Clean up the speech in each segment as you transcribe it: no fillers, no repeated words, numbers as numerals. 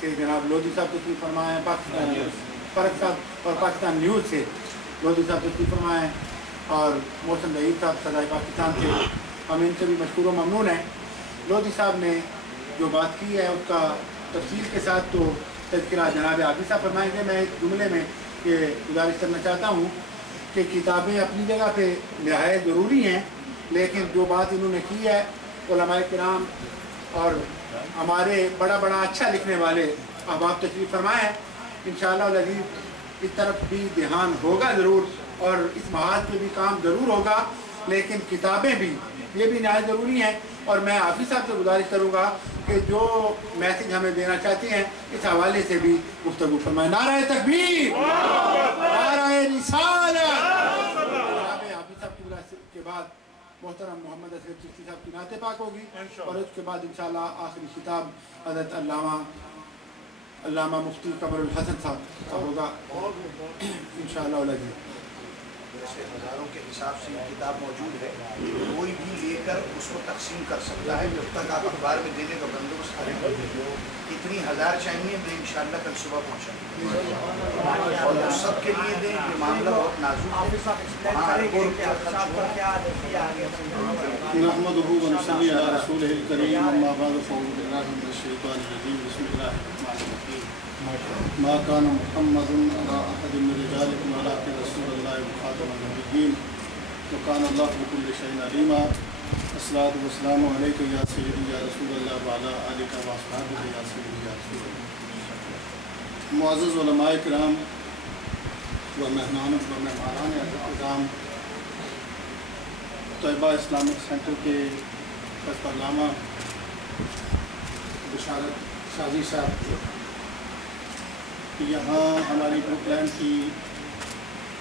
سے جناب لودھی صاحب تشریف فرمائے ہیں، فرق صاحب اور پاکستان نیوز سے لودھی صاحب تشریف فرمائے ہیں، اور محسن ظہیر صاحب صدائے پاکستان سے، ہم ان سے بھی مشکور و ممنون ہیں۔ لودھی صاحب نے جو بات کی ہے اس کا تفصیل کے ساتھ تو تذکرہ جناب عابد صاحب فرمائیں گے۔ میں ایک جملے میں یہ گزارش کرنا چاہتا ہوں کہ کتابیں اپنی جگہ پہ نہایت ضروری ہیں، لیکن جو بات انہوں نے کی ہے علماء کرام اور ہمارے بڑا اچھا لکھنے والے احباب تشریف فرمائے ہیں، انشاءاللہ العزیز اس طرف بھی دھیان ہوگا ضرور اور اس محاذ پہ بھی کام ضرور ہوگا، لیکن کتابیں بھی یہ بھی نہایت ضروری ہیں۔ اور میں حافظ صاحب سے گزارش کروں گا کہ جو میسج ہمیں دینا چاہتے ہیں اس حوالے سے بھی گفتگو فرمائیں۔ نعرہ تکبیر، نعرہ رسالت۔ حافظ صاحب کی گزارش کے بعد محترم محمد اصغر چشتی صاحب کی نعت پاک ہوگی، اور اس کے بعد انشاءاللہ آخری خطاب حضرت علامہ مفتی قمر الحسن صاحب کا ہوگا انشاءاللہ العزیز۔ جیسے ہزاروں کے حساب سے یہ کتاب موجود ہے، کوئی بھی لے کر اس کو تقسیم کر سکتا ہے جب تک آپ اخبار میں دینے کا بندوبست کریں۔ اتنی ہزار چاہیے، میں انشاءاللہ کل صبح پہنچاؤں اور وہ سب کے لیے دیں۔ یہ معاملہ بہت نازک ہے۔ نحمدہ ونصلی علی رسولہ الکریم، اما بعد فاعوذ باللہ من الشیطان الرجیم، بسم اللہ الرحمن الرحیم۔ ما كان محمد على أحد من رجالكم ولكن رسول الله وخاتم النبيين وكان الله بكل شيء عليما۔ الصلاة والسلام عليك يا سيدي يا رسول الله وعلى آلك وأصحابك يا سيدي يا رسول الله۔ معزز علماء کرام و مہمانان اعظام، طیبہ اسلامک سینٹر کے علامہ بشارت شازی صاحب، یہاں ہماری بروک لینڈ کی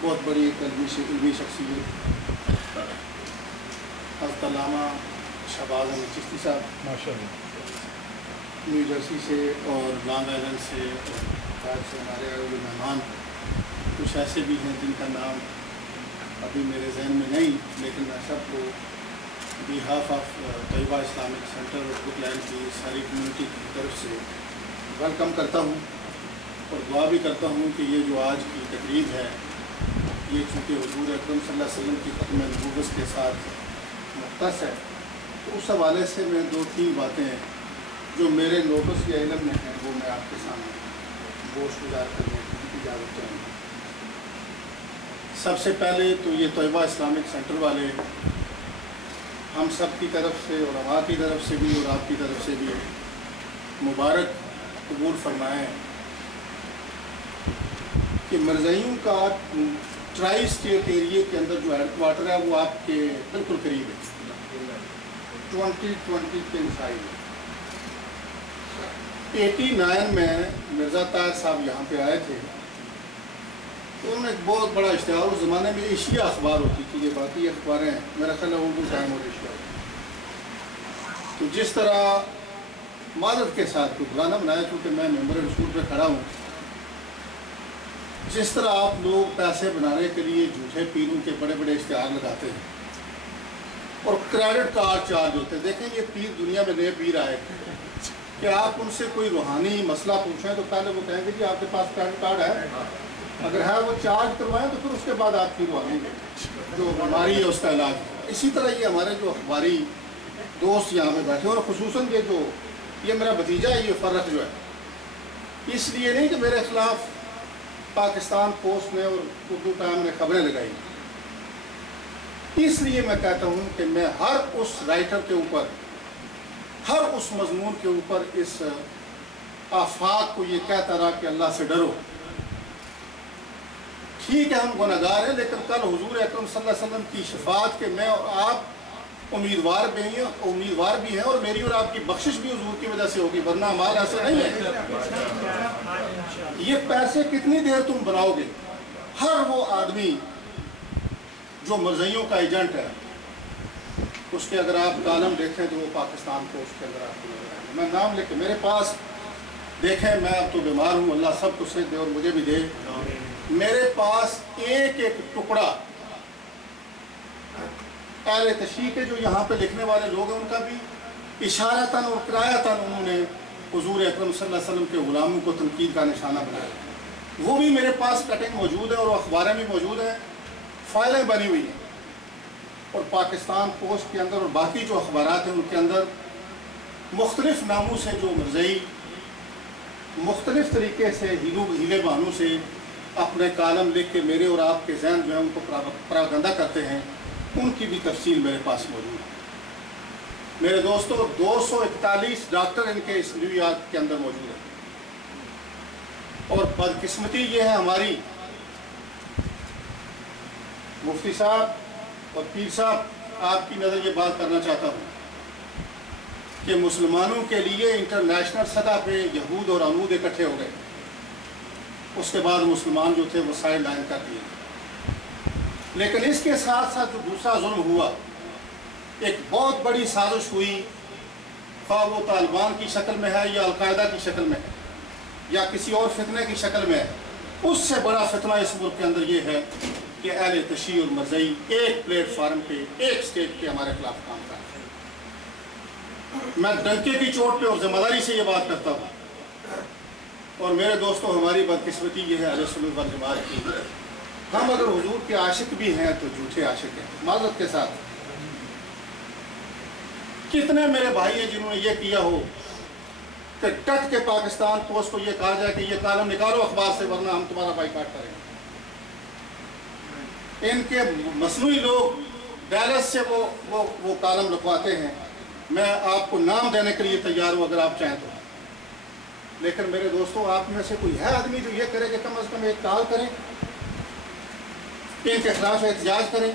بہت بڑی ایک علمی شخصیت حضرت علامہ شہباز احمد چشتی صاحب ماشاءاللہ نیو جرسی سے اور لانگ آئلینڈ سے اور سے ہمارے آئے ہوئے مہمان کچھ ایسے بھی ہیں جن کا نام ابھی میرے ذہن میں نہیں، لیکن میں سب کو behalf of Tayyaba Islamic centre اور بروک لینڈ کی ساری کمیونٹی کی طرف سے ویلکم کرتا ہوں اور دعا بھی کرتا ہوں کہ یہ جو آج کی تقریب ہے یہ چونکہ حضور اکرم صلی اللہ علیہ وسلم کی ختم نبوت کے ساتھ مختص ہے، تو اس حوالے سے میں 2-3 باتیں جو میرے نوٹس یا علم میں ہیں وہ میں آپ کے سامنے گوش گزار کرنے کی اجازت چاہوں گا۔ سب سے پہلے تو یہ طیبہ اسلامک سینٹر والے ہم سب کی طرف سے اور علماء کی طرف سے بھی اور آپ کی طرف سے بھی مبارک قبول فرمائیں کہ مرزائیوں کا ٹرائی اسٹیٹ ایریے کے اندر جو ہیڈ کوارٹر ہے وہ آپ کے بالکل قریب ہے، 2020 کے مسائل۔ 89 میں مرزا طاہر صاحب یہاں پہ آئے تھے، تو انہوں نے ایک بہت بڑا اشتہار، اس زمانے میں ایشیا اخبار ہوتی تھی، یہ باقی اخباریں میرا خیال ہے اردو ٹائم اور ایشیا، تو جس طرح معذرت کے ساتھ کوئی گانا بنایا چونکہ میں ممبر رسول پہ کھڑا ہوں، جس طرح آپ لوگ پیسے بنانے کے لیے جھوٹے پیروں کے بڑے اشتہار لگاتے ہیں اور کریڈٹ کارڈ چارج ہوتے ہیں۔ دیکھیں یہ پیر دنیا میں نئے پیر آئے کہ آپ ان سے کوئی روحانی مسئلہ پوچھیں تو پہلے وہ کہیں گے جی آپ کے پاس کریڈٹ کارڈ ہے، اگر ہے وہ چارج کروائیں تو پھر اس کے بعد آپ کی روحانی جو بیماری ہے اس کا علاج ہے۔ اسی طرح یہ ہمارے جو اخباری دوست یہاں پہ بیٹھے اور خصوصاً یہ میرا بھتیجا ہے، یہ فرق جو ہے، اس لیے نہیں کہ میرے خلاف پاکستان پوسٹ نے اور اردو ٹائم نے خبریں لگائی، اس لیے میں کہتا ہوں کہ میں ہر اس رائٹر کے اوپر، ہر اس مضمون کے اوپر اس آفاق کو یہ کہتا رہا کہ اللہ سے ڈرو۔ ٹھیک ہے ہم گناہگار ہیں، لیکن کل حضور اکرم صلی اللہ علیہ وسلم کی شفاعت کے میں اور آپ امیدوار بھی ہیں اور میری اور آپ کی بخشش بھی حضور کی وجہ سے ہوگی، ورنہ ہمارا ایسا نہیں ہے۔ یہ پیسے کتنی دیر تم بناؤ گے؟ ہر وہ آدمی جو مرزائیوں کا ایجنٹ ہے اس کے اگر آپ کالم دیکھیں تو وہ پاکستان پوسٹ کے اندر آپ کو نظر آئیں گے۔ میں نام لے کے میرے پاس دیکھیں، میں اب تو بیمار ہوں، اللہ سب کو صحت دے اور مجھے بھی دے، میرے پاس ایک ٹکڑا تشریح کے جو یہاں پہ لکھنے والے لوگ ہیں ان کا بھی اشارتاً اور قرائتاً انہوں نے हुजूर अकरम सल्लल्लाहु अलैहि वसल्लम के ग़ुलामों को तनकीद का निशाना बनाया। वो भी मेरे पास कटिंग मौजूद है और अखबारें भी मौजूद हैं, फाइलें बनी हुई हैं। और पाकिस्तान पोस्ट के अंदर और बाकी जो अखबारात हैं उनके अंदर मुख्तलिफ नामों से जो मिर्ज़ई मुख्तलिफ तरीके से हीले बहानों से अपने कालम लिख के मेरे और आपके ज़हन जो है उनको प्रोपेगेंडा करते हैं, उनकी भी तफसील मेरे पास मौजूद है। मेरे दोस्तों, 241 डॉक्टर इनके इस न्यूयॉर्क के अंदर मौजूद हैं। और बदकिस्मती ये है हमारी, मुफ्ती साहब और पीर साहब, आपकी नज़र ये बात करना चाहता हूँ कि मुसलमानों के लिए इंटरनेशनल सतह पे यहूद और अमूद इकट्ठे हो गए। उसके बाद मुसलमान जो थे वो साइड लाइन कर दिए। लेकिन इसके साथ साथ जो दूसरा जुल्म हुआ, एक बहुत बड़ी साजिश हुई, ख्वाह वो तालिबान की शक्ल में है या अलकायदा की शक्ल में है या किसी और फितने की शक्ल में है। उससे बड़ा फितना इस मुल्क के अंदर ये है कि अहले तशय्युअ और मज़ई एक प्लेटफार्म पे, एक स्टेज पे हमारे खिलाफ काम कर रहे हैं। मैं डंके की चोट पे और जिम्मेदारी से ये बात करता हूँ। और मेरे दोस्तों, हमारी बदकिस्मती ये है अहले सुन्नत वल जमात की, हम अगर हुजूर के आशिक भी हैं तो झूठे आशिक हैं। माज़रत के साथ, कितने मेरे भाई हैं जिन्होंने ये किया हो कि डट के पाकिस्तान पोस्ट को ये कहा जाए कि ये कालम निकालो अखबार से, वरना हम तुम्हारा बाइकाट करेंगे। इनके मसनूई लोग डैलस से वो कालम लिखवाते हैं। मैं आपको नाम देने के लिए तैयार हूँ अगर आप चाहें तो। लेकिन मेरे दोस्तों, आप में से कोई है आदमी जो ये करे कि कम अज़ कम एक कॉल करें, इनके खिलाफ एहतजाज करें,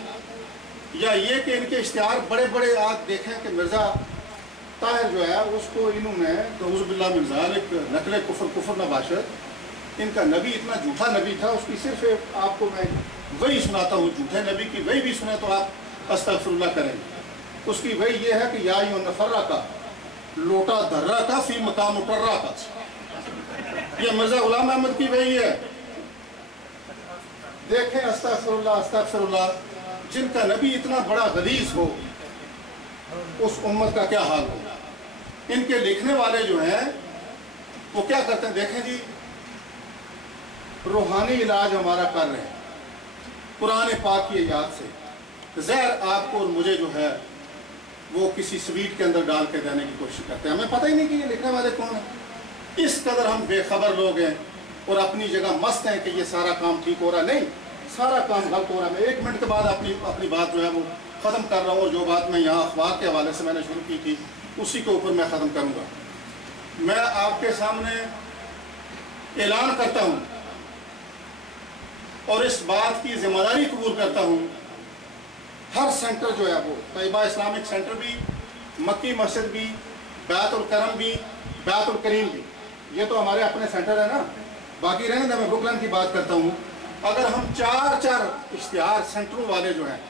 या ये कि इनके इश्तिहार बड़े बड़े आप देखें कि मिर्ज़ा ताहिर जो है उसको इन्होंने नऊज़ बिल्लाह मिन ज़ालिक नकल कुफर नबाशत, इनका नबी इतना झूठा नबी था, उसकी सिर्फ आपको मैं वही सुनाता हूँ। झूठे नबी की वही भी सुने तो आप अस्तगफिरुल्लाह करेंगे। उसकी वही ये है कि या नफर्रा का लोटा दर्रा का फी मकाम उटर्रा का। ये मिर्ज़ा गुलाम अहमद की वही है। देखें, अस्तगफिरुल्लाह अस्तगफिरुल्लाह, जिनका नबी इतना बड़ा गलीज़ हो, उस उम्मत का क्या हाल हो। इनके लिखने वाले जो हैं वो क्या करते हैं, देखें जी, रूहानी इलाज हमारा कर रहे हैं कुरान पाक की याद से। ज़हर आपको और मुझे जो है वो किसी स्वीट के अंदर डाल के देने की कोशिश करते हैं। हमें पता ही नहीं कि ये लिखने वाले कौन है। इस कदर हम बेखबर लोग हैं और अपनी जगह मस्त हैं कि ये सारा काम ठीक हो रहा। नहीं, सारा काम गलत हो रहा है। मैं 1 मिनट के बाद अपनी बात जो है वो ख़त्म कर रहा हूँ, और जो बात मैं यहाँ अखबार के हवाले से मैंने शुरू की थी उसी के ऊपर मैं ख़त्म करूँगा। मैं आपके सामने ऐलान करता हूँ और इस बात की जिम्मेदारी कबूल करता हूँ, हर सेंटर जो है वो तैयबा इस्लामिक सेंटर भी, मक्की मस्जिद भी, बैतुल करम भी, बैतुल करीम भी, ये तो हमारे अपने सेंटर है ना। बाकी रहने दे, मैं ब्रुकलिन की बात करता हूँ। अगर हम 4 इश्तिहार सेंटरों वाले जो हैं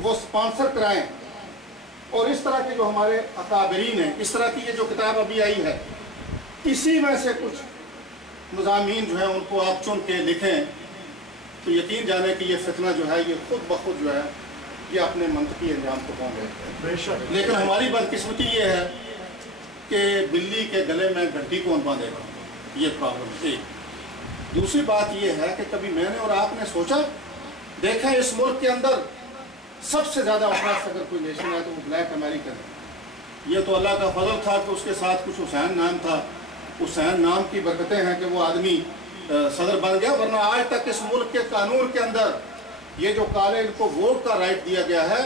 वो स्पॉन्सर कराएं, और इस तरह के जो हमारे अकाबरीन हैं, इस तरह की ये जो किताब अभी आई है, इसी में से कुछ मज़ामीन जो है उनको आप चुन के लिखें, तो यकीन जाने कि ये फितना जो है ये खुद ब खुद जो है ये अपने मंतकी अंजाम को पहुँचे। लेकिन हमारी बदकिस्मती ये है कि बिल्ली के गले में घंटी कौन बांधेगा, ये प्रॉब्लम है। दूसरी बात ये है कि कभी मैंने और आपने सोचा, देखा इस मुल्क के अंदर सबसे ज़्यादा अफराद अगर कोई नेशन है तो वो ब्लैक अमेरिकन है। ये तो अल्लाह का फजल था कि उसके साथ कुछ हुसैन नाम था। हुसैन नाम की बरकतें हैं कि वो आदमी सदर बन गया, वरना आज तक इस मुल्क के कानून के अंदर ये जो काले इनको वोट का राइट दिया गया है,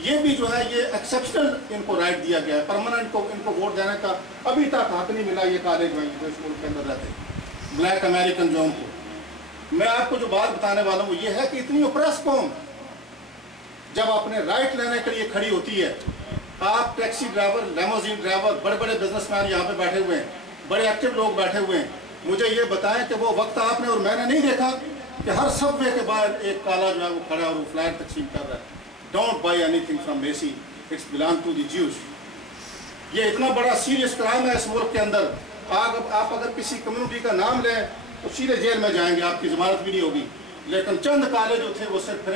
ये भी जो है ये एक्सेप्शनल इनको राइट दिया गया है। परमानेंट को इनको वोट देने का अभी तक हक नहीं मिला। ये काले जो है इस मुल्क के अंदर रहते ब्लैक अमेरिकन जो उनको, मैं आपको जो बात बताने वाला हूँ ये है कि इतनी ओप्रेस कौम जब अपने राइट लेने के लिए खड़ी होती है, आप टैक्सी ड्राइवर, लेमोजीन ड्राइवर, बड़े बड़े बिजनेसमैन यहाँ पे बैठे हुए हैं, बड़े एक्टिव लोग बैठे हुए हैं, मुझे ये बताएं कि वो वक्त आपने और मैंने नहीं देखा कि हर सबवे के बाद एक काला जो है वो खड़ा और वो फ्लैग तकसीम कर रहा है, don't buy anything from Macy's, it's belong to the Jews. ये इतना बड़ा सीरियस क्राइम है इस मुल्क के अंदर। आप अगर किसी कम्युनिटी का नाम लें तो सीधे जेल में जाएंगे, आपकी जमानत भी नहीं होगी। लेकिन चंद काले जो थे वो सिर्फ